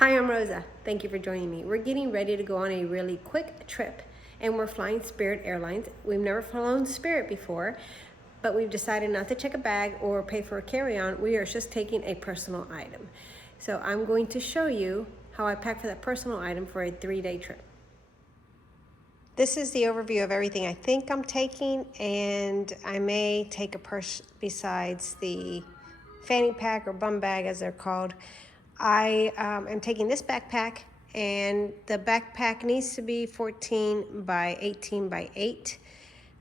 Hi, I'm Rosa. Thank you for joining me. We're getting ready to go on a really quick trip, and we're flying Spirit Airlines. We've never flown Spirit before, but we've decided not to check a bag or pay for a carry-on. We are just taking a personal item. So I'm going to show you how I pack for that personal item for a 3-day trip. This is the overview of everything I think I'm taking, and I may take a purse besides the fanny pack or bum bag as they're called. I am taking this backpack, and the backpack needs to be 14 by 18 by 8.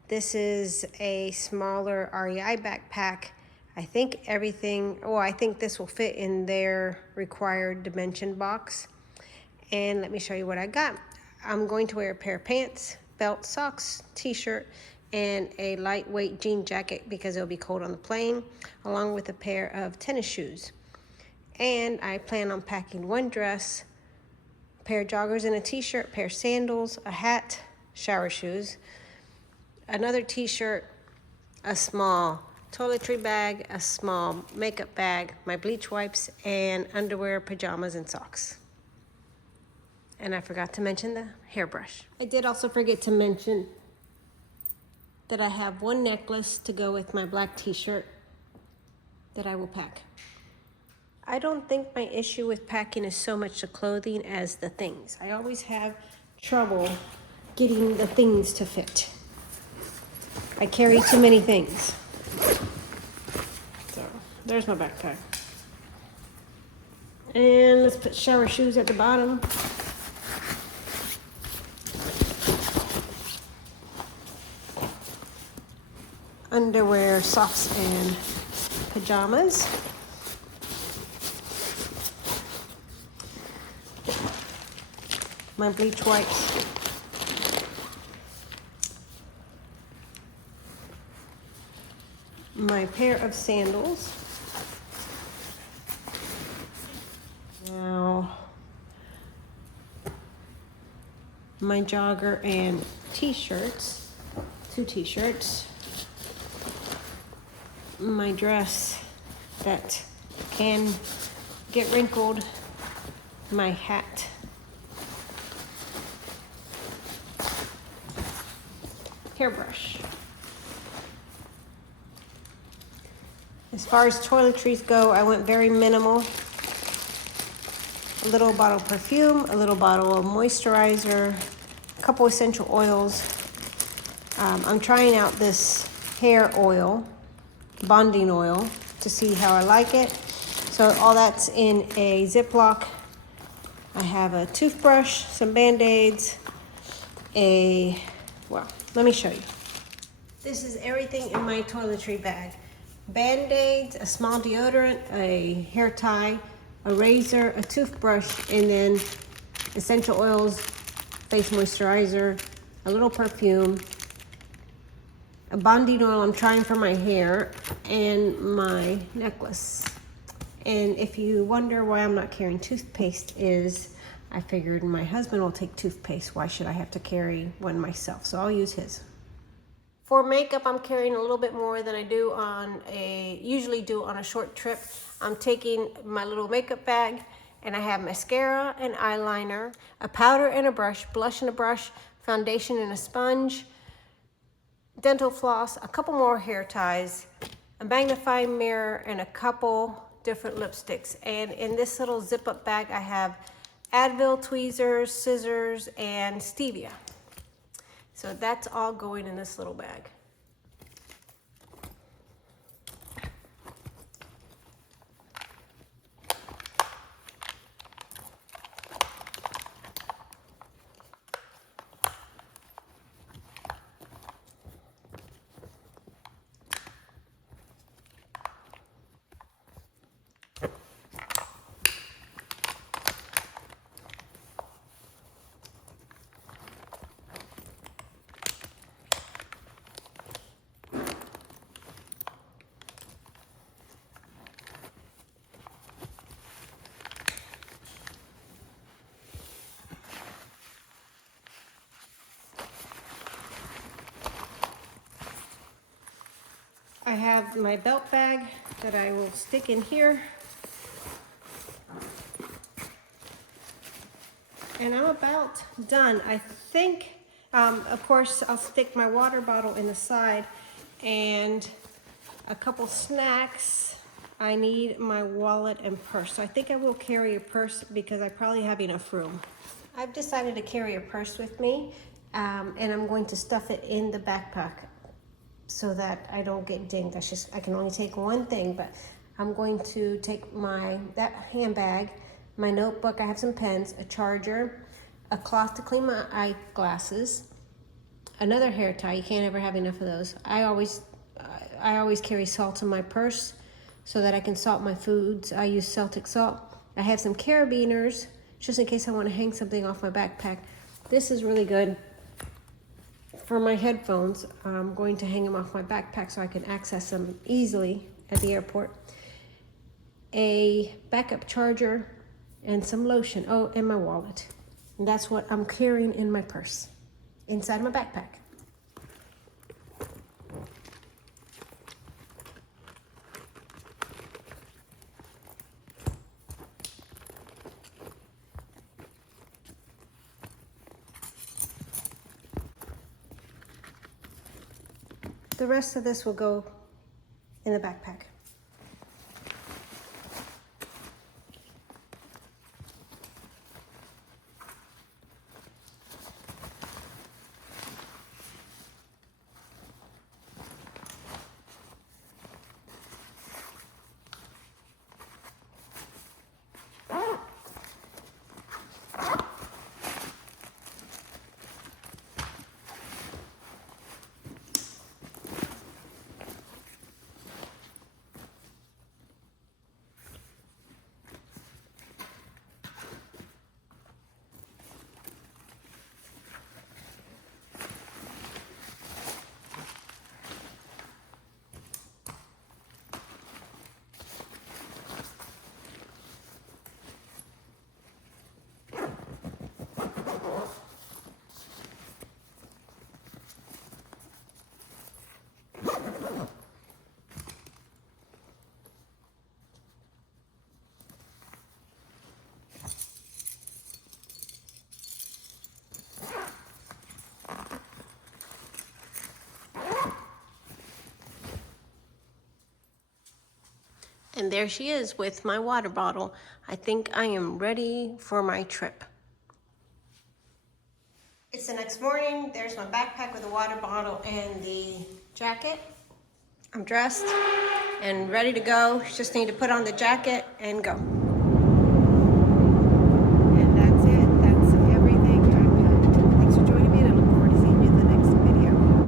This is a smaller REI backpack. I think I think this will fit in their required dimension box. And let me show you what I got. I'm going to wear a pair of pants, belt, socks, t-shirt, and a lightweight jean jacket because it'll be cold on the plane, along with a pair of tennis shoes. And I plan on packing one dress, a pair of joggers and a t-shirt, a pair of sandals, a hat, shower shoes, another t-shirt, a small toiletry bag, a small makeup bag, my bleach wipes, and underwear, pajamas, and socks. And I forgot to mention the hairbrush. I did also forget to mention that I have one necklace to go with my black t-shirt that I will pack. I don't think my issue with packing is so much the clothing as the things. I always have trouble getting the things to fit. I carry too many things. So there's my backpack. And let's put shower shoes at the bottom. Underwear, socks, and pajamas. My bleach wipes. My pair of sandals. Now, my jogger and t-shirts, 2 t-shirts. My dress that can get wrinkled, my hat, hairbrush. As far as toiletries go, I went very minimal. A little bottle of perfume, a little bottle of moisturizer, a couple essential oils. I'm trying out this hair oil, bonding oil, to see how I like it. So all that's in a Ziploc. I have a toothbrush, some Band-Aids, let me show you. This is everything in my toiletry bag. Band-Aids, a small deodorant, a hair tie, a razor, a toothbrush, and then essential oils, face moisturizer, a little perfume, a bonding oil I'm trying for my hair, and my necklace. And if you wonder why I'm not carrying toothpaste is, I figured my husband will take toothpaste. Why should I have to carry one myself? So I'll use his. For makeup, I'm carrying a little bit more than I usually do on a short trip. I'm taking my little makeup bag, and I have mascara and eyeliner, a powder and a brush, blush and a brush, foundation and a sponge, dental floss, a couple more hair ties, a magnifying mirror, and a couple different lipsticks. And in this little zip-up bag, I have Advil, tweezers, scissors, and stevia. So that's all going in this little bag. I have my belt bag that I will stick in here. And I'm about done. I think, of course, I'll stick my water bottle in the side and a couple snacks. I need my wallet and purse. So I think I will carry a purse because I probably have enough room. I've decided to carry a purse with me, and I'm going to stuff it in the backpack so that I don't get dinged. I can only take one thing, but I'm going to take that handbag, my notebook, I have some pens, a charger, a cloth to clean my eyeglasses, another hair tie. You can't ever have enough of those. I always carry salt in my purse so that I can salt my foods. I use Celtic salt. I have some carabiners just in case I want to hang something off my backpack. This is really good for my headphones. I'm going to hang them off my backpack so I can access them easily at the airport. A backup charger and some lotion. Oh, and my wallet. And that's what I'm carrying in my purse, inside my backpack. The rest of this will go in the backpack. And there she is with my water bottle. I think I am ready for my trip. It's the next morning. There's my backpack with the water bottle and the jacket. I'm dressed and ready to go. Just need to put on the jacket and go.